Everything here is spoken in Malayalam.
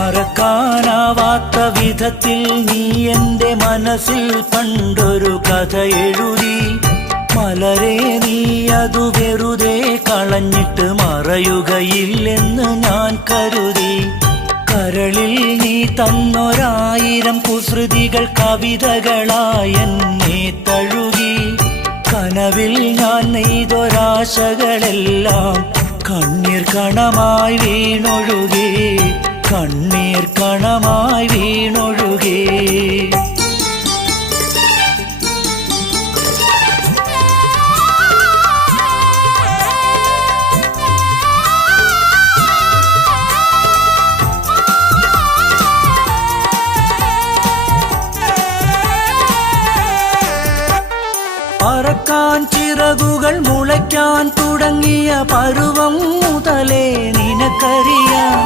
മറക്കാനാവാത്ത വിധത്തിൽ നീ എൻ്റെ മനസ്സിൽ പണ്ടൊരു കഥ എഴുതി. മലരെ നീ അതു വെറുതെ കളഞ്ഞിട്ട് മറയുകയില്ലെന്ന് ഞാൻ കരുതി. കരളിൽ നീ തന്നൊരായിരം കുസൃതികൾ കവിതകളായി എന്നെ തഴുകി. കനവിൽ ഞാൻ നെയ്തൊരാശകളെല്ലാം കണ്ണീർ കണമായി വീണൊഴുകി, കണ്ണീർ കണമായി വീണൊഴുകി. പറക്കാൻ ചിറകുകൾ മുളയ്ക്കാൻ തുടങ്ങിയ പരുവം മുതലേ നിനക്കറിയാം.